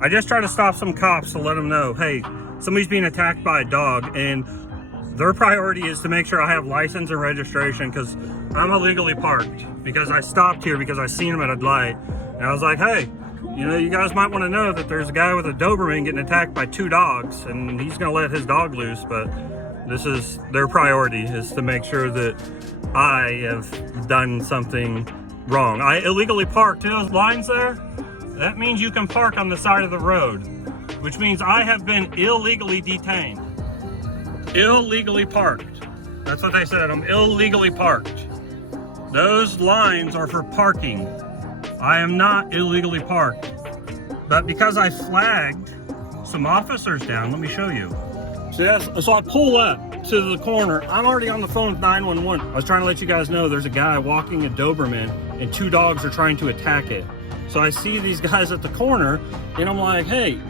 I just tried to stop some cops to let them know, hey, somebody's being attacked by a dog, and their priority is to make sure I have license and registration because I'm illegally parked. Because I stopped here because I seen him at a light, and I was like, hey, you know, you guys might want to know that there's a guy with a Doberman getting attacked by 2 dogs, and he's gonna let his dog loose, but this is their priority, is to make sure that I have done something wrong. I illegally parked. See those lines there? That means you can park on the side of the road, which means I have been illegally detained. Illegally parked. That's what they said. I'm illegally parked. Those lines are for parking. I am not illegally parked. But because I flagged some officers down, let me show you. So I pull up to the corner. I'm already on the phone with 911. I was trying to let you guys know there's a guy walking a Doberman and 2 dogs are trying to attack it. So I see these guys at the corner and I'm like, hey,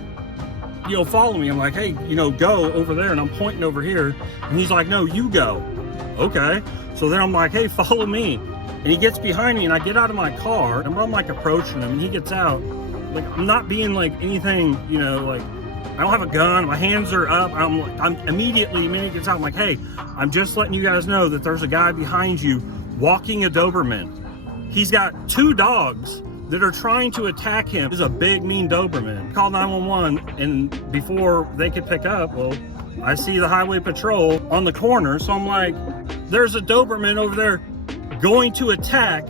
you know, follow me. I'm like, hey, you know, go over there. And I'm pointing over here. And he's like, no, you go. Okay. So then I'm like, hey, follow me. And he gets behind me and I get out of my car and I'm like approaching him and he gets out. Like, I'm not being like anything, you know, like, I don't have a gun. My hands are up. I'm immediately, the minute he gets out, I'm like, hey, I'm just letting you guys know that there's a guy behind you walking a Doberman. He's got 2 dogs that are trying to attack him. This is a big, mean Doberman. Call 911, and before they could pick up, well, I see the highway patrol on the corner, so I'm like, there's a Doberman over there going to attack,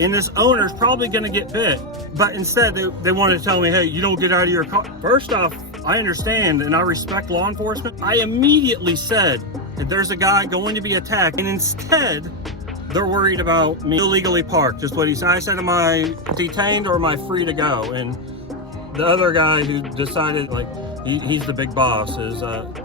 and this owner's probably gonna get bit. But instead, they wanted to tell me, hey, you don't get out of your car. First off, I understand and I respect law enforcement. I immediately said that there's a guy going to be attacked, and instead, they're worried about me illegally parked, just what he said. I said, am I detained or am I free to go? And the other guy who decided, like, he's the big boss, is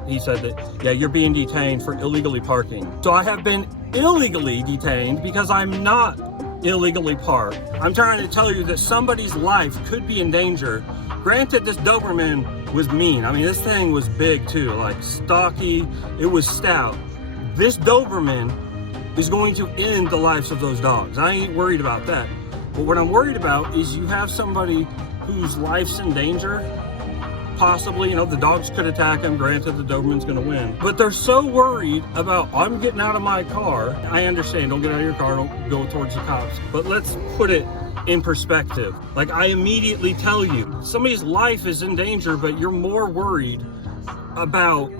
he said that, yeah, you're being detained for illegally parking. So I have been illegally detained because I'm not illegally parked. I'm trying to tell you that somebody's life could be in danger. Granted, this Doberman was mean. I mean, this thing was big too, like stocky, it was stout. This Doberman is going to end the lives of those dogs. I ain't worried about that. But what I'm worried about is you have somebody whose life's in danger. Possibly, you know, the dogs could attack him. Granted, the Doberman's gonna win. But they're so worried about, I'm getting out of my car. I understand, don't get out of your car, don't go towards the cops. But let's put it in perspective. Like, I immediately tell you, somebody's life is in danger, but you're more worried about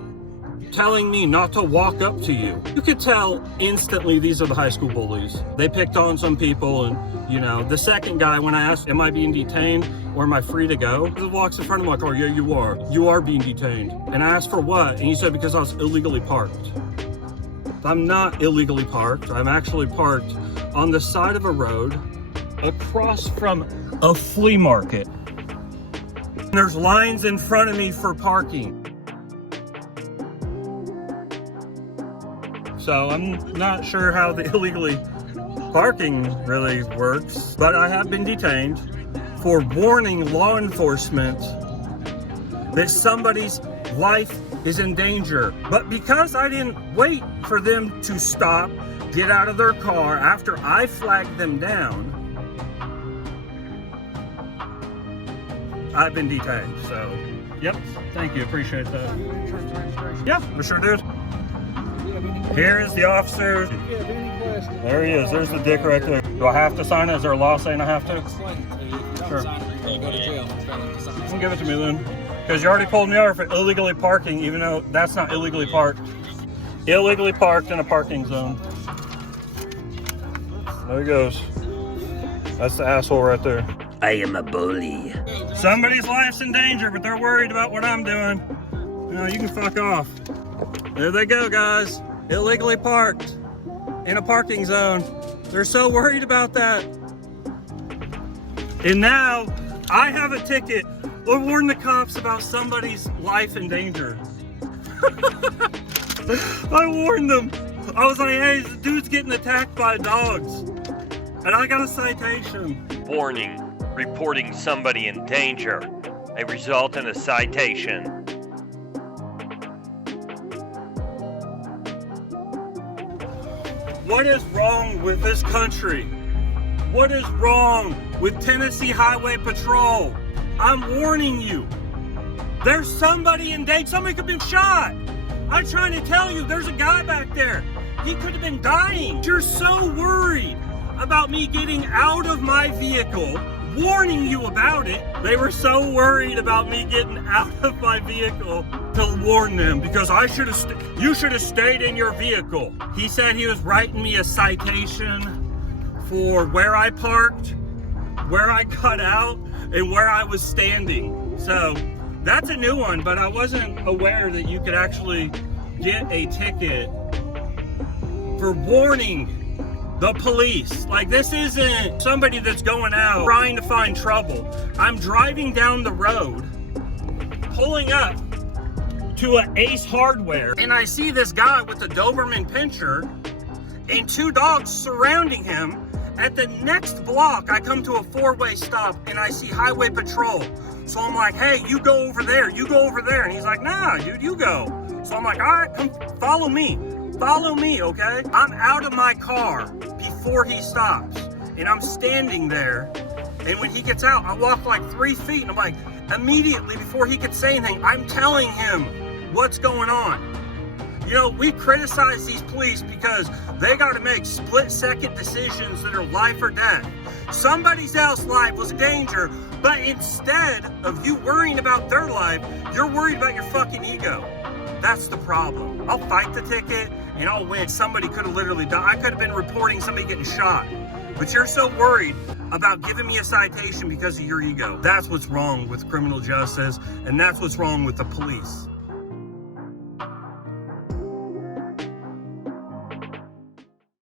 telling me not to walk up to you. You could tell instantly these are the high school bullies. They picked on some people, and you know, the second guy, when I asked, am I being detained or am I free to go? He walks in front of my car, yeah, you are. You are being detained. And I asked for what? And he said, because I was illegally parked. I'm not illegally parked. I'm actually parked on the side of a road across from a flea market. And there's lines in front of me for parking. So I'm not sure how the illegally parking really works, but I have been detained for warning law enforcement that somebody's life is in danger. But because I didn't wait for them to stop, get out of their car after I flagged them down, I've been detained. So, yep, thank you, appreciate that. Yeah, we sure did. Here is the officer. There he is. There's the dick right there. Do I have to sign it? Is there a law saying I have to? Sure. You can give it to me then. Because you already pulled me over for illegally parking, even though that's not illegally parked. Illegally parked in a parking zone. There he goes. That's the asshole right there. I am a bully. Somebody's life's in danger, but they're worried about what I'm doing. You know, you can fuck off. There they go, guys. Illegally parked in a parking zone. They're so worried about that. And now I have a ticket or warn the cops about somebody's life in danger. I warned them. I was like, hey, the dude's getting attacked by dogs. And I got a citation. Warning, reporting somebody in danger may result in a citation. What is wrong with this country? What is wrong with Tennessee Highway Patrol? I'm warning you. There's somebody in danger. Somebody could have been shot. I'm trying to tell you, there's a guy back there. He could have been dying. You're so worried about me getting out of my vehicle, warning you about it. They were so worried about me getting out of my vehicle to warn them because you should have stayed in your vehicle. He said he was writing me a citation for where I parked, where I got out, and where I was standing. So that's a new one, but I wasn't aware that you could actually get a ticket for warning the police. Like, this isn't somebody that's going out trying to find trouble. I'm driving down the road, pulling up to an Ace Hardware, and I see this guy with a Doberman Pinscher and 2 dogs surrounding him. At the next block, I come to a 4-way stop and I see Highway Patrol. So I'm like, hey, you go over there, you go over there. And he's like, nah, dude, you go. So I'm like, all right, come follow me. Follow me, okay? I'm out of my car before he stops. And I'm standing there. And when he gets out, I walk like 3 feet. And I'm like, immediately before he could say anything, I'm telling him what's going on. You know, we criticize these police because they got to make split-second decisions that are life or death. Somebody else's life was in danger, but instead of you worrying about their life, you're worried about your fucking ego. That's the problem. I'll fight the ticket and I'll win. Somebody could have literally died. I could have been reporting somebody getting shot. But you're so worried about giving me a citation because of your ego. That's what's wrong with criminal justice, and that's what's wrong with the police.